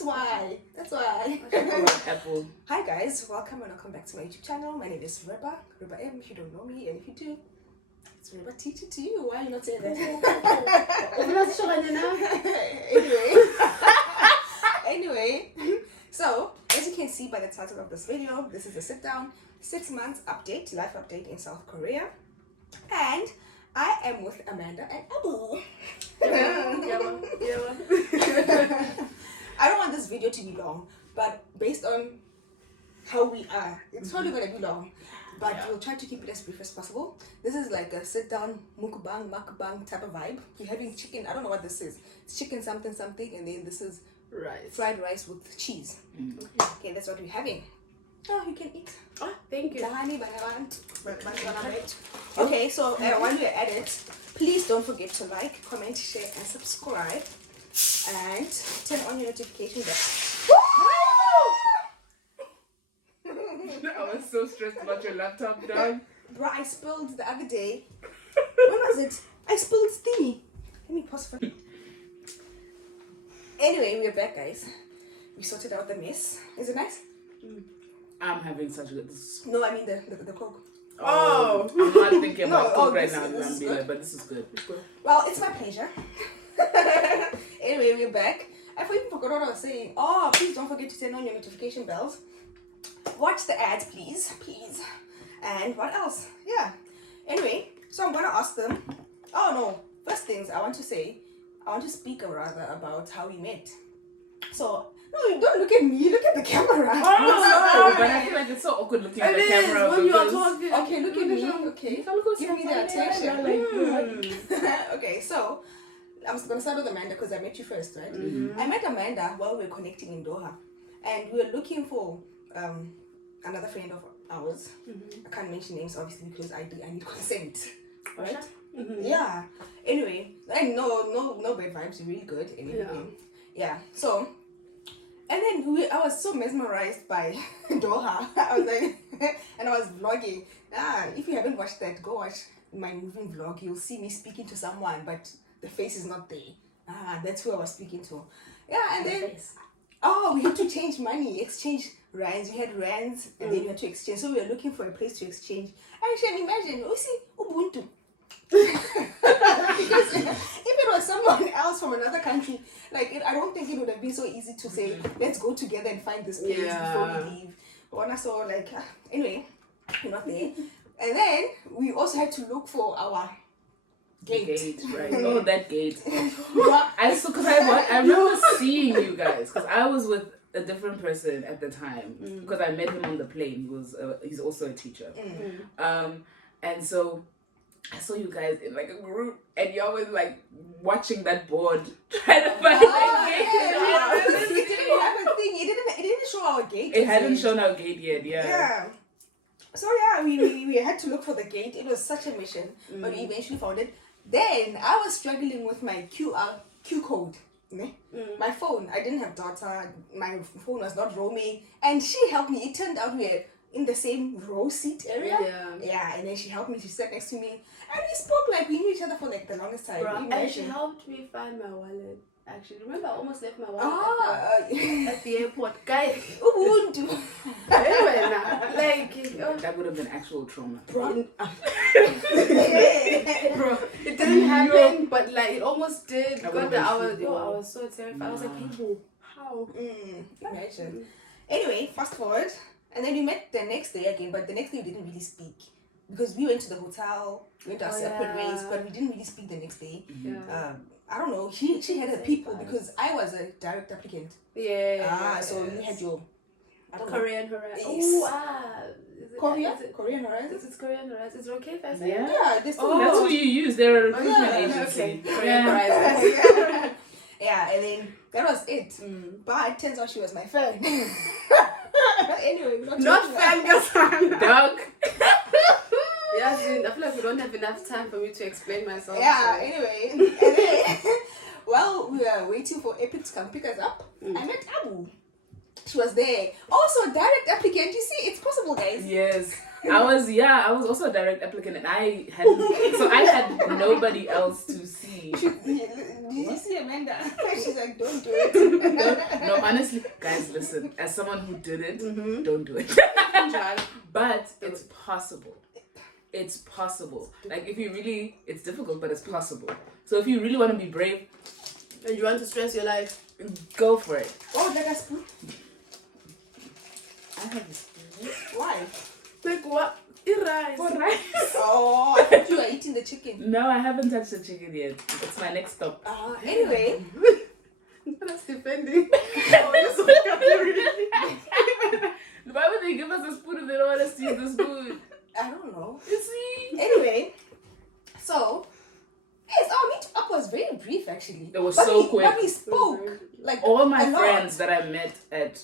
That's why. Apple. Hi guys, welcome back to my YouTube channel. My name is Reba M if you don't know me, and if you do, it's Reba teacher to you. Why are you not saying that? Anyway, so as you can see by the title of this video, this is a sit down 6 months update, life update in South Korea, and I am with Amanda and Abu. I don't want this video to be long, but based on how we are, it's probably going to be long, but we'll try to keep it as brief as possible. This is like a sit down mukbang type of vibe. We're having chicken, I don't know what this is. It's chicken something, and then this is fried rice with cheese. Okay, that's what we're having. Oh, you can eat. Oh, thank you. Okay, so while we're at it, please don't forget to like, comment, share, and subscribe, and turn on your notification bell. I was so stressed about your laptop, dog. Bro, I spilled the other day. When was it? I spilled thingy. Let me pause for. Anyway, we're back, guys. We sorted out the mess. Is it nice? I'm having such a good. No, I mean the Coke. Oh, I'm not thinking about Coke right now, this is good. but this is good. Well, it's my pleasure. Anyway, we're back. I forgot what I was saying. Oh, please don't forget to turn on your notification bells. Watch the ads, please. And what else? Yeah. Anyway, so I'm gonna ask them. Oh no. First things I want to speak rather about how we met. So no, don't look at me. Look at the camera. Oh, but I feel like it's so awkward looking at the camera when you are talking. Okay, look at me. Okay, give me the attention. Okay, so I'm gonna start with Amanda because I met you first, right? I met Amanda while we were connecting in Doha, and we were looking for another friend of ours. I can't mention names obviously because I need consent, right? Yeah. Anyway, I no bad vibes. You're really good. Anyway, yeah. So. And then I was so mesmerized by Doha. I was like, and I was vlogging. If you haven't watched that, go watch my moving vlog. You'll see me speaking to someone, but the face is not there. That's who I was speaking to. Yeah, and then we had to exchange rands. We had rands, and then we had to exchange. So we were looking for a place to exchange. And you can imagine, we see Ubuntu. Because if it was someone else from another country, I don't think it would have been so easy to say, let's go together and find this place before we leave. So anyway, we're not there. And then we also had to look for our gate. Right? Oh, that gate. I remember seeing you guys because I was with a different person at the time because I met him on the plane. He's also a teacher, and so. I saw you guys in a group and y'all was watching that board trying to find that gate. It didn't have a thing. It didn't show our gate. It hadn't shown our gate yet, Yeah. So yeah, we had to look for the gate. It was such a mission, but we eventually found it. Then I was struggling with my Q code. My phone, I didn't have data. My phone was not roaming, and she helped me. It turned out we were in the same row seat area. Yeah, and then she helped me. She sat next to me, and we spoke like we knew each other for the longest time. And she helped me find my wallet. Actually, remember I almost left my wallet at the airport. Guys, Ubuntu. That would have been actual trauma. Bro, it didn't happen, but it almost did. I was so terrified. I was like, people, how? Imagine. Anyway, fast forward. And then we met the next day again, but the next day we didn't really speak because we went to the hotel, we went our separate ways, but we didn't really speak the next day. I don't know. She had her people because I was a direct applicant. So you had your Korean Horizon. Korean Horizon. It's Korean Horizon. Is it okay if I say? Yeah. That's what you use. They're a recruitment agency. Okay. Korean Horizon. Yeah, and then that was it. But it turns out she was my friend. Anyway, not fangirl time. Dog. Yeah, I feel like we don't have enough time for me to explain myself. Yeah, anyway. And then, while we were waiting for Epic to come pick us up, I met Abu. She was there. Also, direct applicant. You see, it's possible, guys. Yes. I was also a direct applicant and I had nobody else to see. Did you see Amanda? She's like, don't do it. No, honestly, guys, listen. As someone who did it, don't do it. But it's possible. It's possible. Like if you really, it's difficult, but it's possible. So if you really want to be brave, and you want to stress your life, go for it. Oh, like a spoon? I have a spoon. Why? like what? Eat rice. For rice. Oh, I thought you were eating the chicken. No, I haven't touched the chicken yet. It's my next stop. Anyway. That's defending. Why would they give us a spoon if they don't want us to use the spoon? I don't know. You see? Anyway, so yes, our meet up was very brief actually. It was so quick. But we spoke like all my a lot. friends that I met at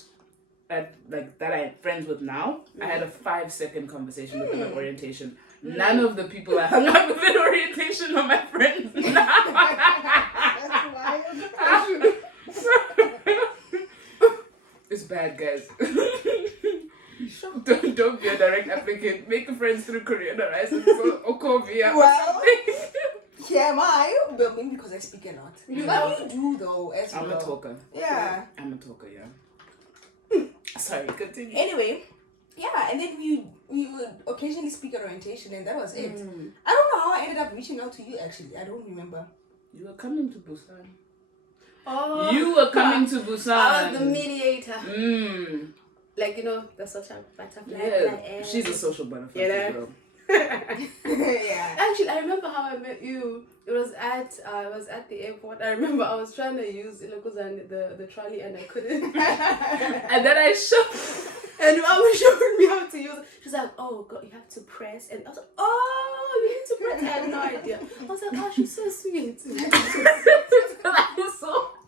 like that I'm friends with now, I had a 5-second conversation with them at orientation. None of the people I hung out with at orientation are my friends now. It's bad, guys. Don't be a direct applicant. Make friends through Korean horizons or Korea. Well, here am I, but maybe because I speak a lot. You do though, as I'm well. a talker. Yeah. I'm a talker, yeah. Sorry, continue. Anyway, yeah, and then we would occasionally speak at orientation, and that was it. I don't know how I ended up reaching out to you. Actually, I don't remember. You were coming to Busan. Oh, You were coming to Busan. I was the mediator. Like, you know, the social butterfly. Yeah, she's a social butterfly. You know? Girl. Yeah. Actually, I remember how I met you. It was at the airport. I remember I was trying to use Ilokuzan the trolley and I couldn't. And then I showed. And I was showing me how to use it. She's like, "Oh God, you have to press." And I was like, "Oh, you need to press." I had no idea. I was like, "Oh, she's so sweet."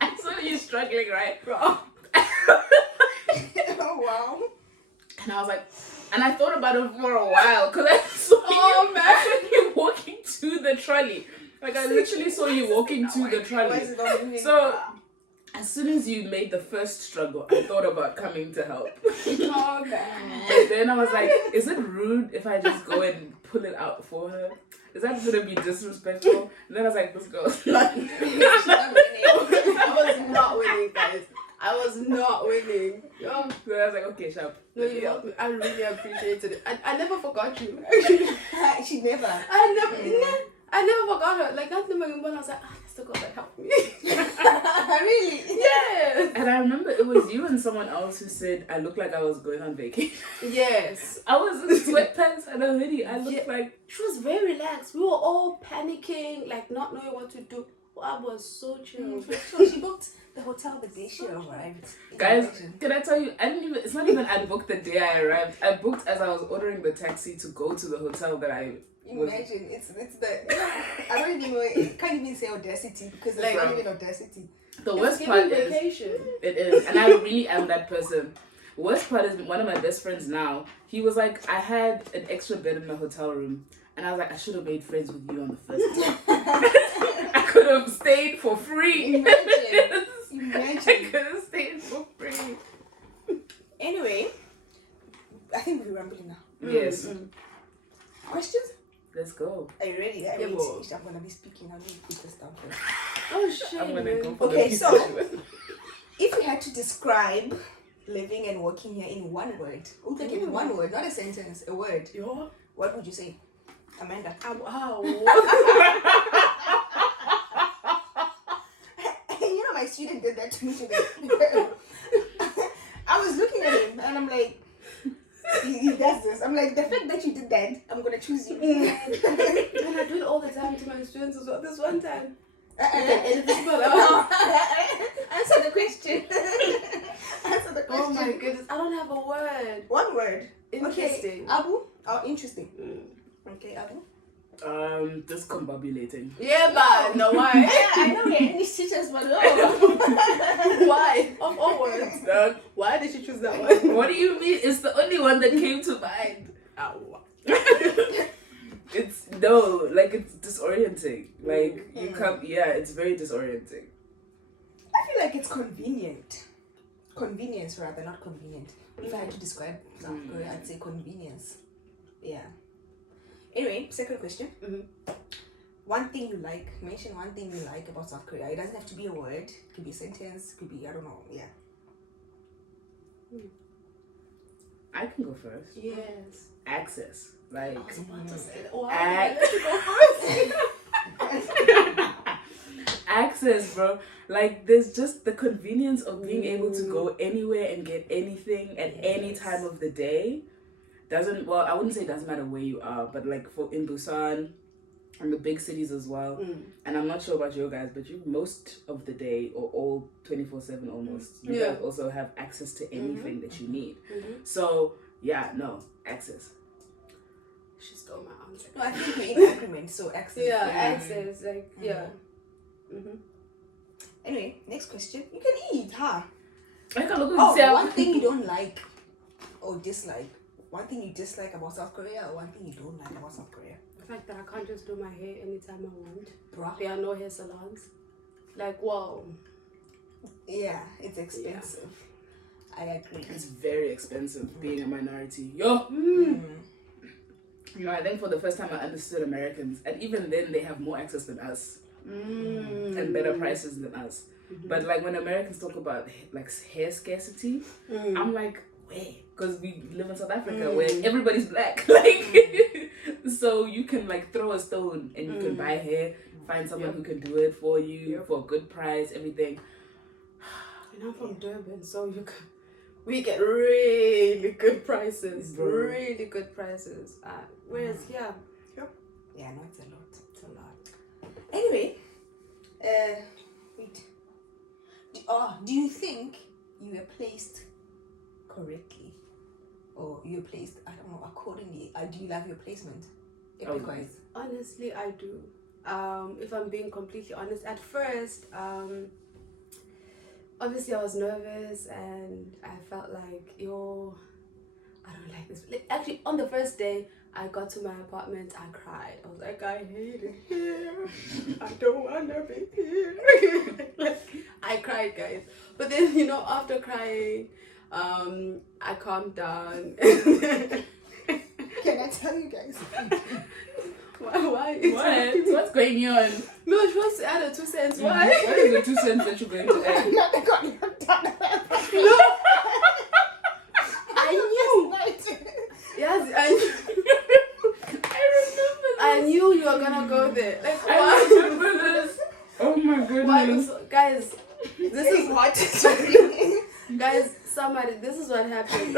I saw you struggling, right, bro? Oh wow. And I was like, and I thought about it for a while because I saw you walking to the trolley. Like I literally saw you walking to the trolley. So as soon as you made the first struggle, I thought about coming to help. Oh man. But then I was like, is it rude if I just go and pull it out for her? Is that gonna be disrespectful? And then I was like, this girl's not. I was not winning, guys. I was not winning. So I was like, okay, sharp. No, you helped me. I really appreciated it. I never forgot you. She never. I never forgot her. Like, I was like, that's the girl that helped me. Really? Yes. And I remember it was you and someone else who said I looked like I was going on vacation. Yes. I was in sweatpants and a hoodie. I looked like... She was very relaxed. We were all panicking, like not knowing what to do. I was so chill. So she booked the hotel the day she arrived. Guys, can I tell you, it's not even I booked the day I arrived. I booked as I was ordering the taxi to go to the hotel that I was... Imagine, it's the, I don't even know, I can't even say audacity because it's not even audacity. The worst part is, vacation. It is, and I really am that person. Worst part is one of my best friends now, he was like, I had an extra bed in the hotel room, and I was like, I should have made friends with you on the first day. I could have stayed for free. Imagine. I could have stayed for free. Anyway, I think we're rambling now. Yes. Questions? Let's go. Are you ready? I'm going to be speaking. I'm going to put this down first. Oh shit. I'm gonna go for Okay, the so if you had to describe living and working here in one word, we'll take it in one word, not a sentence, a word. What would you say, Amanda? You know, my student did that to me today. I was looking at him and I'm like, he does this. I'm like, the fact that you did that, I'm gonna choose you. And I do it all the time to my students as well. This one time. Answer the question. Answer the question. Oh my goodness. I don't have a word. One word. Interesting. Okay. Abu? Oh, interesting. Okay, Abu. Discombobulating. Yeah, but no, why? I know there are English teachers, but no. Why? Of all words. Why did you choose that one? What do you mean? It's the only one that came to mind. It's disorienting. Like you come, it's very disorienting. I feel like it's convenient. Convenience rather, not convenient. If I had to describe South Korea, I'd say convenience. Yeah. Anyway, second question. one thing you like. Mention one thing you like about South Korea. It doesn't have to be a word. It could be a sentence. It could be, I don't know. Yeah. I can go first. Yes. Access. Like, I was about to say that. Why Ac- did I let you go first? access, bro. Like, there's just the convenience of being able to go anywhere and get anything at any time of the day. Well, I wouldn't say it doesn't matter where you are, but like in Busan and the big cities as well. And I'm not sure about you guys, but you most of the day or all 24/7 almost, you guys also have access to anything that you need. So yeah, no, access. She stole my answer. No, I think we're in agreement. So access. Yeah, access. Like, yeah. Anyway, next question. You can eat, huh? I can look Oh, at one thing you don't like or dislike. One thing you dislike about South Korea or one thing you don't like about South Korea. The fact that I can't just do my hair anytime I want. Bruh. There are no hair salons. Like, wow. Yeah, it's expensive. I agree. It's very expensive being a minority. Yo! You know, I think for the first time I understood Americans, and even then they have more access than us and better prices than us. But like when Americans talk about like hair scarcity, I'm like, wait, because we live in South Africa where everybody's black, like, so you can like throw a stone and you can buy hair, find someone who can do it for you for a good price, everything. And I'm from Durban, so we get really good prices. Bro. Really good prices. Whereas, yeah, No, it's a lot. it's a lot. Anyway, wait. Do you think you were placed correctly? Or you were placed, I don't know, accordingly? Do you love your placement? Epic-wise? Honestly, I do. If I'm being completely honest, at first, obviously I was nervous and I felt like, I don't like this. Like, actually, on the first day I got to my apartment, I cried. I was like, I hate it here. I don't want to be here. Like, I cried, guys. But then, after crying, I calmed down. Can I tell you guys? Why? What's going on? No, she wants to add a 2 cents. Why? What is the 2 cents that you're going to add? Not the goddamn done. No. I knew. Yes, I remember. I knew you were gonna go there. Like, I why? remember this. Oh my Why? goodness. Guys, this is what. Guys, somebody. This is what happened.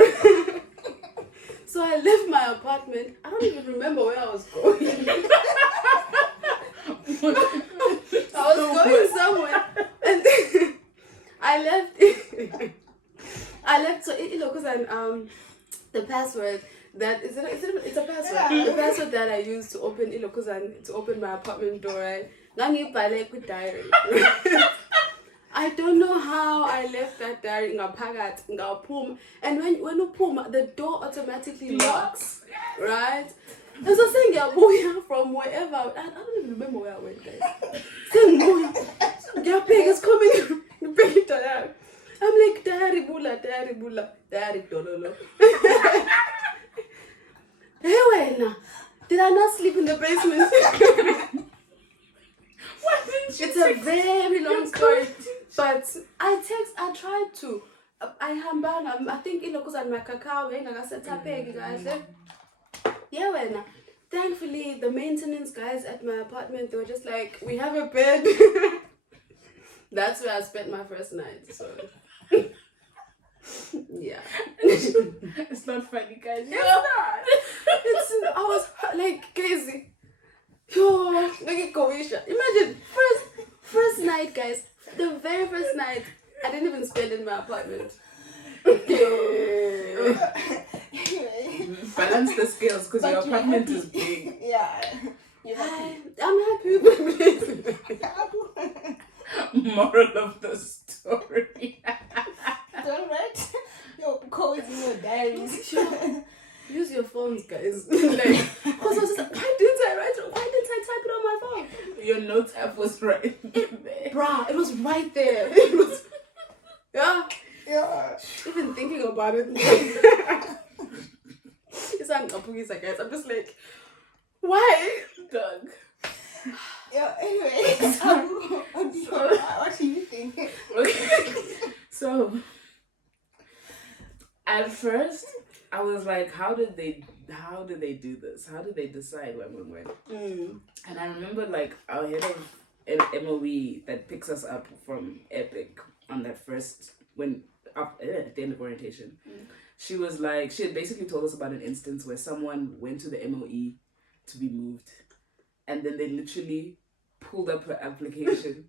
So I left my apartment. I don't even remember where I was going. I was going somewhere, and then I left. So because the password that it's a password. Yeah. The password that I used to open to open my apartment door, right? Diary. I don't know how I left that diary in a packet, and when you pull, the door automatically locks, right? And so saying from wherever, I don't even remember where I went, guys. Saying your pig is coming, bring it down. I'm like, diary dololo. Hey, wait now. Did I not sleep in the basement? Why didn't you It's a very long story. But I tried to. I think because I'm my cacao, and I said, guys. Yeah, well, thankfully, the maintenance guys at my apartment, they were just like, we have a bed. That's where I spent my first night. So, yeah. It's not funny, guys. It's not. I was like crazy. Yo, look at Koisha. Imagine, first night, guys. The very first night, I didn't even spend in my apartment. Balance the scales because your apartment is big. Yeah. You're happy. I'm happy with my place. Moral of the story. Don't write your codes in your diaries. Use your phones, guys. Like, because I was just like, why didn't I type it on my phone? Your notes app was right there. Bruh, it was right there. It was, yeah. Even thinking about it. It's not a guys. I'm just like, why? Doug. Yeah. Anyway, what do you think? Okay. So at first I was like, how did they do this? How did they decide when? And I remember like our head of MOE that picks us up from Epic on that first at the end of orientation. She was like, she had basically told us about an instance where someone went to the MOE to be moved, and then they literally pulled up her application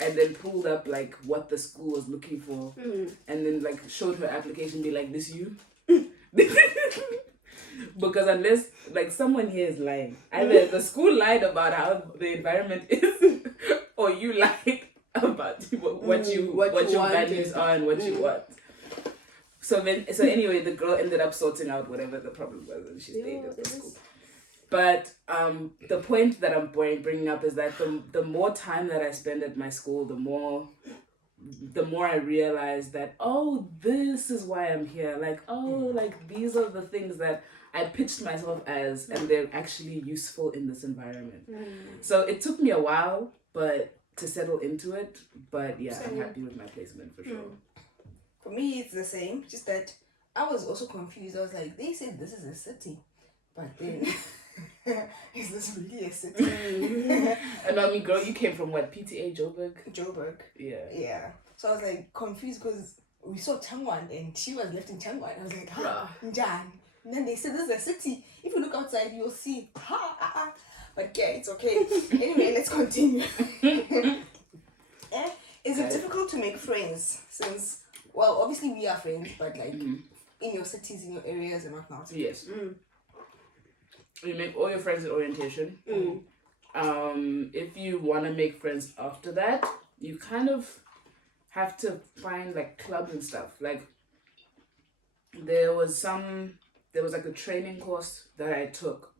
and then pulled up like what the school was looking for, and then like showed her application, be like, this you? Because unless like someone here is lying, either the school lied about how the environment is, or you lied about what your values are and what you want. So anyway, the girl ended up sorting out whatever the problem was, and she stayed at the school. But the point that I'm bringing up is that the more time that I spend at my school, the more I realize that, oh, this is why I'm here. Like, oh, like these are the things that I pitched myself as, and they're actually useful in this environment. So it took me a while, but to settle into it. But yeah, I'm happy with my placement for sure. For me, it's the same. Just that I was also confused. I was like, they said this is a city, but then is this really a city? And I mean, girl, you came from what, PTA Joburg? Joburg. Yeah. So I was like confused because we saw Changwan and she was left in Changwan. I was like, Njan. And then they said this is a city. If you look outside, you'll see. But yeah, it's okay. Anyway, let's continue. Is it difficult to make friends since, well, obviously we are friends, but like in your cities, in your areas and whatnot? Yes. You make all your friends at orientation. If you want to make friends after that, you kind of have to find like clubs and stuff. Like there was like a training course that I took,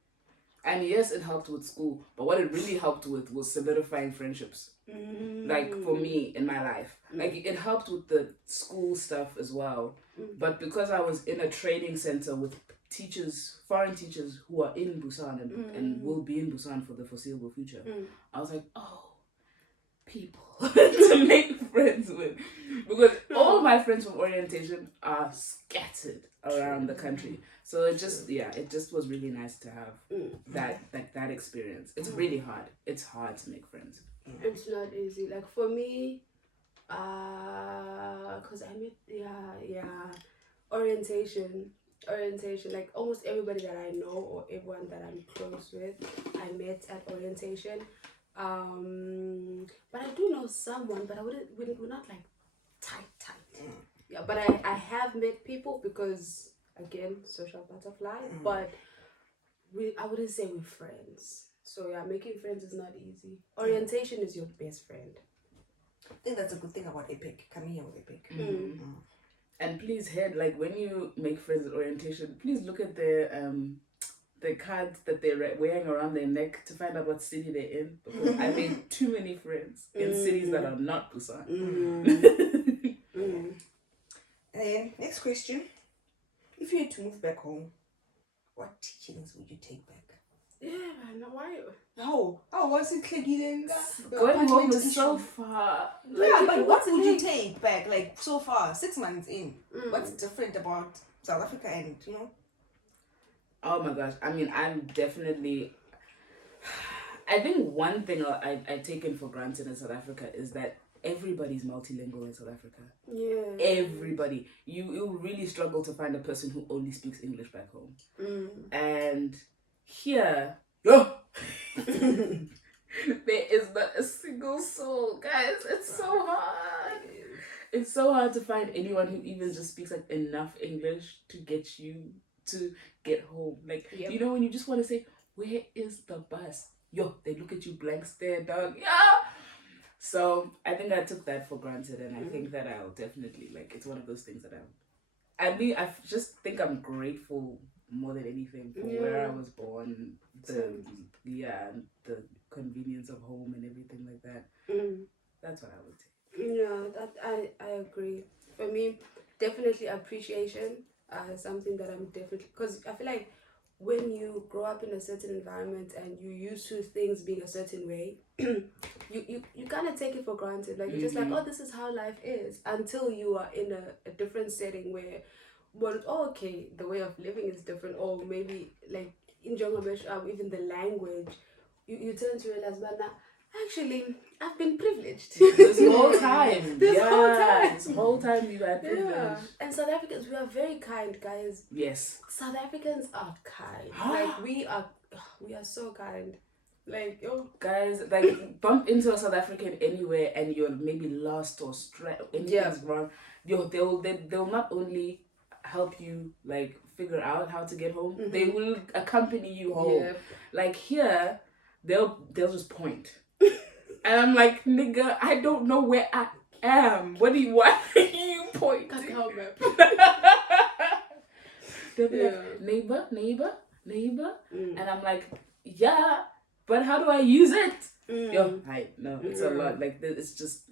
and yes, it helped with school, but what it really helped with was solidifying friendships. Like for me in my life, like it helped with the school stuff as well, but because I was in a training center with teachers, foreign teachers who are in Busan and will be in Busan for the foreseeable future, I was like, oh, people to make friends with, because all my friends from orientation are scattered around the country. So it just was really nice to have that experience. It's really hard. It's hard to make friends. It's not easy. Like for me, cause I met orientation. Like almost everybody that I know or everyone that I'm close with, I met at orientation. But I do know someone, but we're not like tight. Yeah, but I have met people because again, social butterfly. But I wouldn't say we're friends. So yeah, making friends is not easy. Orientation is your best friend. I think that's a good thing about Epic. Coming here with Epic. And please head, like when you make friends at orientation, please look at the cards that they're wearing around their neck to find out what city they're in, because I made too many friends in cities that are not Busan. And next question. If you had to move back home, what teachings would you take back? Yeah, man, why? No. Oh, what's it clicking then? Going home is so far. Yeah, but what would you take back? Like so far, 6 months in. What's different about South Africa and Oh my gosh. I mean, I think one thing I've taken for granted in South Africa is that everybody's multilingual in South Africa. Yeah. Everybody. You really struggle to find a person who only speaks English back home. And here, there is not a single soul, guys. It's so hard. It's so hard to find anyone who even just speaks like enough English to get you to get home. Like, you know, when you just want to say, where is the bus? Yo, they look at you blank stare, dog. Yeah. So I think I took that for granted, and I think that I'll definitely, like, it's one of those things that I just think I'm grateful more than anything for where I was born, the convenience of home and everything like that. That's what I would take. Yeah, that I agree. For me, definitely appreciation. Something that I'm definitely, because I feel like when you grow up in a certain environment and you used to things being a certain way, you kind of take it for granted. Like, you're just like, oh, this is how life is, until you are in a different setting where, well, oh, okay, the way of living is different, or maybe like in Jongabesh, even the language, you turn to realize, but now, actually, I've been privileged. This whole time. This whole time you had privilege. Yeah. And South Africans, we are very kind, guys. Yes. South Africans are kind. Like, we are so kind. Like, guys, like, bump into a South African anywhere and you're maybe lost or anything's wrong. They'll not only help you like figure out how to get home, they will accompany you home. Yeah. Like, here, they'll just point. And I'm like, nigga, I don't know where I am. What do you want? You point. They'll be like, neighbor. And I'm like, yeah, but how do I use it? It's a lot. Like, it's just,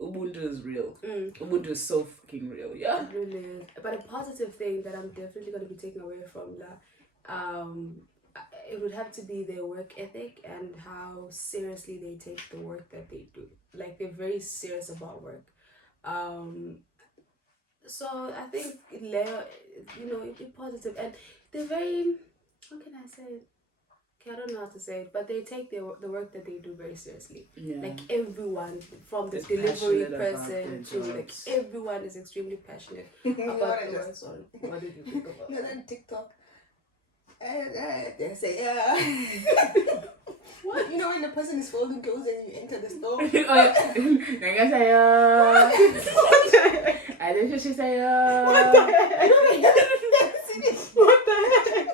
Ubuntu is real. Ubuntu is so fucking real. Yeah. It really is. But a positive thing that I'm definitely going to be taking away from that, it would have to be their work ethic and how seriously they take the work that they do. Like, they're very serious about work. So I think, it'd be positive. And they're very, how can I say it? I don't know how to say it, but they take the work that they do very seriously. Yeah. Like, everyone, from the delivery person to like everyone is extremely passionate about the work. Sorry, what did you think about? On TikTok, they say what? You know, when the person is folding clothes and you enter the store. I think she say What the heck? What the heck?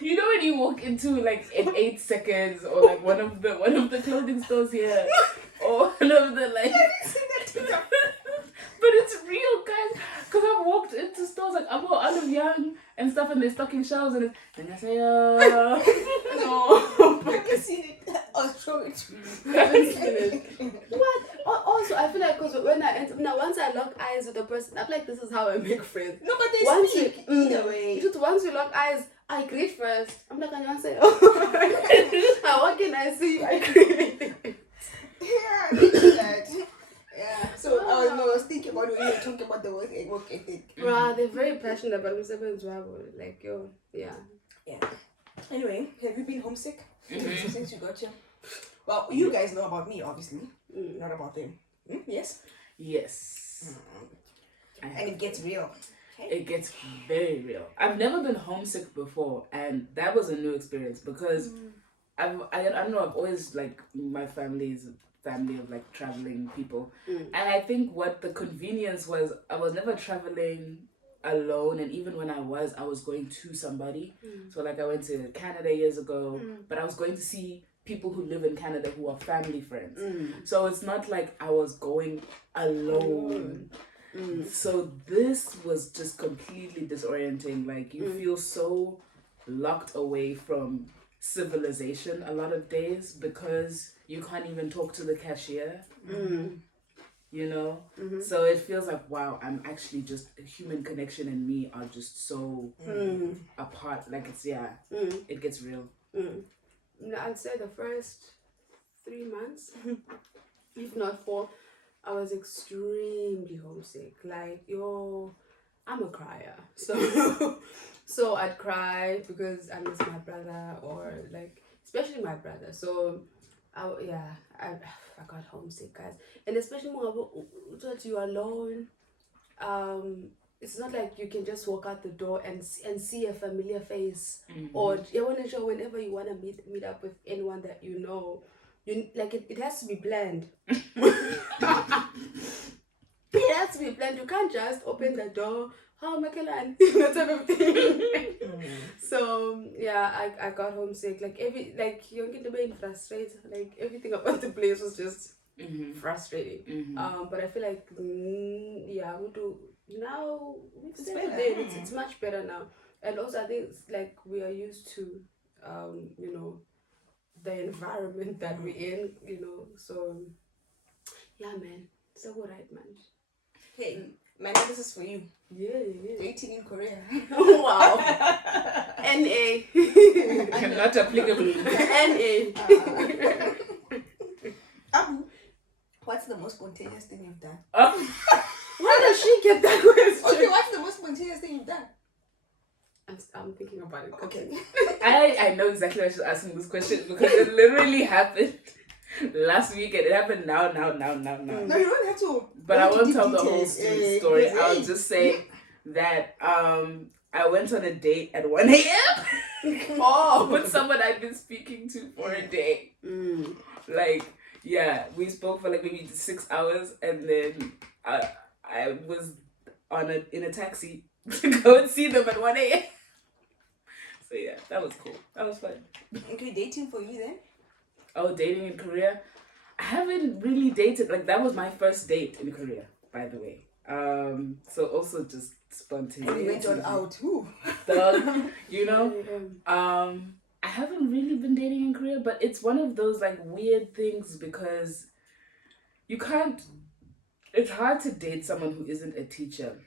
You know when you walk into like in 8 seconds or like one of the clothing stores here or one of the like but it's real, guys, because I've walked into stores like I'm out of young and stuff and they're stocking shelves and I say no, but I've seen it. I'll show it to you. I haven't seen it. What? Also, I feel like because when I enter, now once I lock eyes with a person, I'm like, this is how I make friends. No, but they speak either way. Just once you lock eyes, I greet first. I'm like, I say, I walk in, I see you, I greet. Yeah, so I was thinking about when you were talking about the work ethic. Bruh, they're very passionate about themselves. Like, yeah. Anyway, have you been homesick since you got here? Well, you guys know about me, obviously. Not about them. Yes? Yes. And it gets real. It gets very real. I've never been homesick before, and that was a new experience because I don't know, I've always, like, my family is a family of like traveling people, and I think what the convenience was, I was never traveling alone, and even when I was going to somebody. So like I went to Canada years ago, but I was going to see people who live in Canada who are family friends. So it's not like I was going alone. So this was just completely disorienting. Like, you feel so locked away from civilization a lot of days because you can't even talk to the cashier. You know? So it feels like, wow, I'm actually just, human connection and me are just so apart. Like, it's, it gets real. I'd say the first 3 months, if not 4, I was extremely homesick. Like, I'm a crier. So I'd cry because I miss my brother, or like, especially my brother. So I got homesick, guys. And especially when you're alone, it's not like you can just walk out the door and see a familiar face, or whenever you want to meet up with anyone that you know, it has to be planned. It has to be planned. You can't just open the door, how Makelan, that type of thing. So I got homesick. Like you're getting frustrated. Like everything about the place was just frustrating. But I feel like I'm going to now it's much better now. And also I think it's like we are used to the environment that we're in, so yeah, man, it's a good right, man. Hey, Man, this is for you. Yeah. Dating in Korea. Wow. NA. Not applicable. NA. Abu, what's the most spontaneous thing you've done? Why does she get that question? Okay, what's the most spontaneous thing you've done? I'm thinking about it. Okay. I know exactly why she's asking this question because it literally happened last week and it happened now. No, you don't have to. But I won't tell the details. whole story. I'll just say that I went on a date at 1 a.m. with someone I'd been speaking to for a day. Like, yeah, we spoke for like maybe 6 hours and then I was in a taxi to go and see them at 1 a.m. So yeah, that was cool. That was fun. Okay, dating for you then? Oh, dating in Korea? I haven't really dated. Like, that was my first date in Korea, by the way. So also just spontaneous. And you went all out. Who? You know? I haven't really been dating in Korea, but it's one of those like weird things because you can't. It's hard to date someone who isn't a teacher,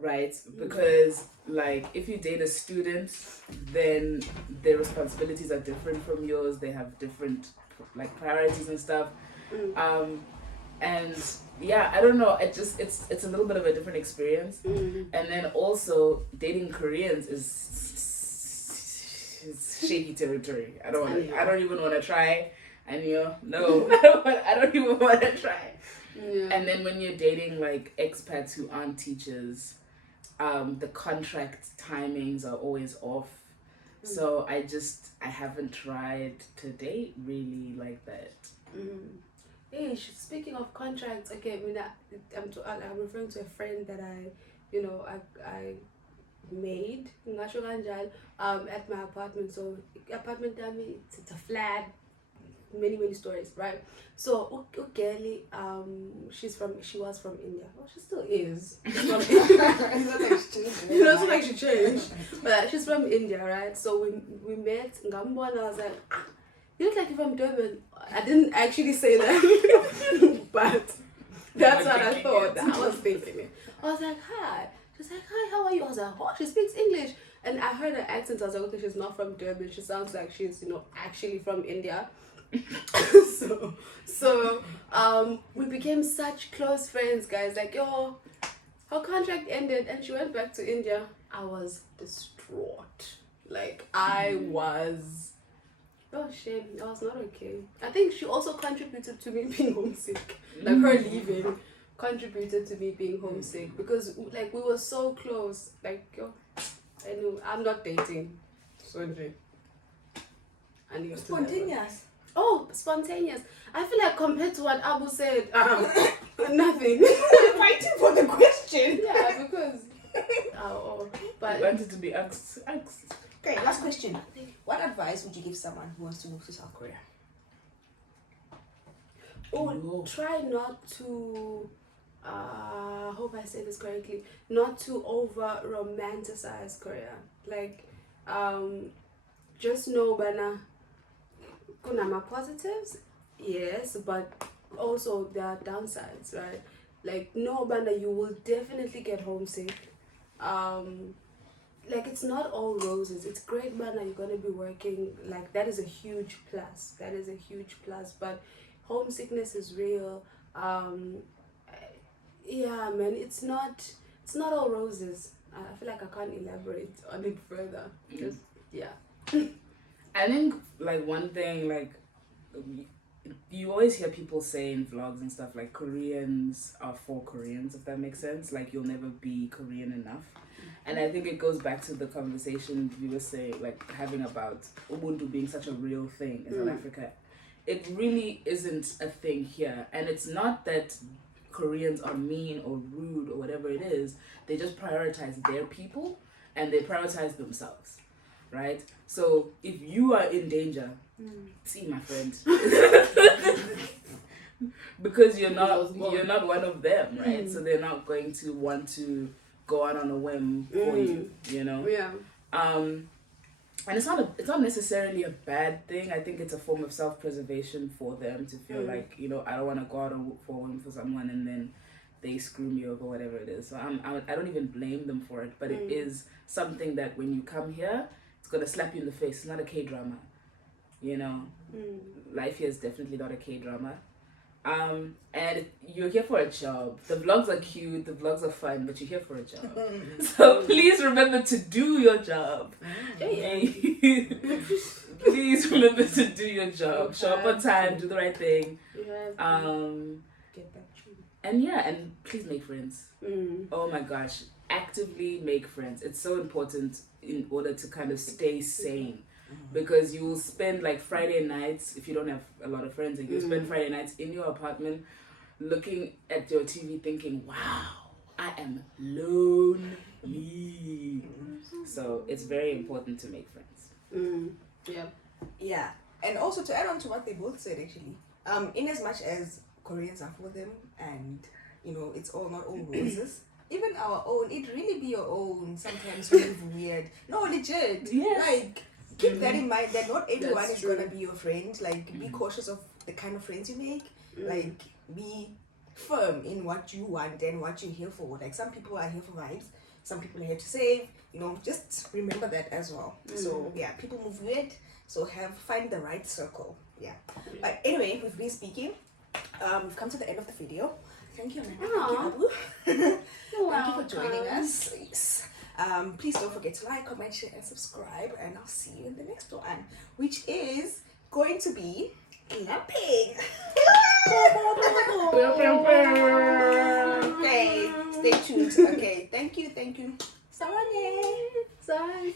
right? Because like if you date a student, then their responsibilities are different from yours. They have different like priorities and stuff. And yeah, I don't know. It's a little bit of a different experience. And then also dating Koreans is shaky territory. I don't even want to try. And no, I don't even want to try. Yeah. And then when you're dating like expats who aren't teachers, the contract timings are always off. So I haven't tried to date really like that. Hey, speaking of contracts, okay, I'm referring to a friend that I made at my apartment. So apartment it's a flat, many stories, right? So Ukeli, she was from India. Well, she still is. She's from India. It's not like she changed, but she's from India, right? So we met in Gambon. I was like, you look like you're from Durban. I didn't actually say that, but that's what I thought. I was thinking it. I was like, hi. She's like, hi, how are you? I was like, oh, she speaks English. And I heard her accent. I was like, okay, she's not from Durban. She sounds like she's, actually from India. so we became such close friends, guys. Like, yo, her contract ended and she went back to India. I was distraught. Like, I was... Oh, shame. I was not okay. I think she also contributed to me being homesick. Like, her leaving contributed to me being homesick. Because, like, we were so close. Like, yo, I knew I'm not dating Sonjay. Spontaneous. Oh, spontaneous. I feel like compared to what Abu said, nothing. I'm fighting for the question. Yeah, because... but... I wanted to be asked. Okay, last question. What advice would you give someone who wants to move to South Korea? Try not to, hope I say this correctly, not to over romanticize Korea. Like, just know, Bana, kunama positives, yes, but also there are downsides, right? Like, no, Bana, you will definitely get homesick. Like, it's not all roses. It's great, man, you're going to be working. Like, that is a huge plus. But homesickness is real. Yeah, man, it's not all roses. I feel like I can't elaborate on it further. Just, yeah. I think, like, one thing, like, you always hear people say in vlogs and stuff, like, Koreans are for Koreans, if that makes sense. Like, you'll never be Korean enough. And I think it goes back to the conversation we were saying, like, having about Ubuntu being such a real thing in South Africa. It really isn't a thing here. And it's not that Koreans are mean or rude or whatever it is. They just prioritize their people and they prioritize themselves, right? So if you are in danger, see, my friend, because you're not one of them, right? So they're not going to want to go out on a whim for you, Yeah. And it's not necessarily a bad thing. I think it's a form of self-preservation for them to feel like, I don't want to go out for a whim for someone and then they screw me over, whatever it is. So I don't even blame them for it, but it is something that when you come here, it's gonna slap you in the face. It's not a K-drama, you know. Life here is definitely not a K-drama. And you're here for a job. The vlogs are cute, the vlogs are fun, but you're here for a job. So please remember to do your job. Please remember to do your job. Show up on time, do the right thing. Get back to you. And please make friends. Oh my gosh, actively make friends. It's so important in order to kind of stay sane. Because you will spend like Friday nights, if you don't have a lot of friends, and you'll spend Friday nights in your apartment looking at your TV thinking, wow, I am lonely. So it's very important to make friends. Yeah. And also to add on to what they both said actually, in as much as Koreans are for them and you know it's all not all roses, even our own, it really be your own. Sometimes we move weird. No, legit. Yes. Like keep that in mind that not everyone That's is true. gonna be your friend. Like be cautious of the kind of friends you make. Like be firm in what you want and what you're here for. Like some people are here for vibes, some people are here to save, you know, just remember that as well. So yeah, people move weird, so find the right circle. But anyway, we've been speaking, we've come to the end of the video. Thank you, Amanda. Thank you, Abu. Thank you for joining us. Yes. Please don't forget to like, comment, share, and subscribe, and I'll see you in the next one, which is going to be clapping. Okay, stay tuned. Okay, thank you. Sorry.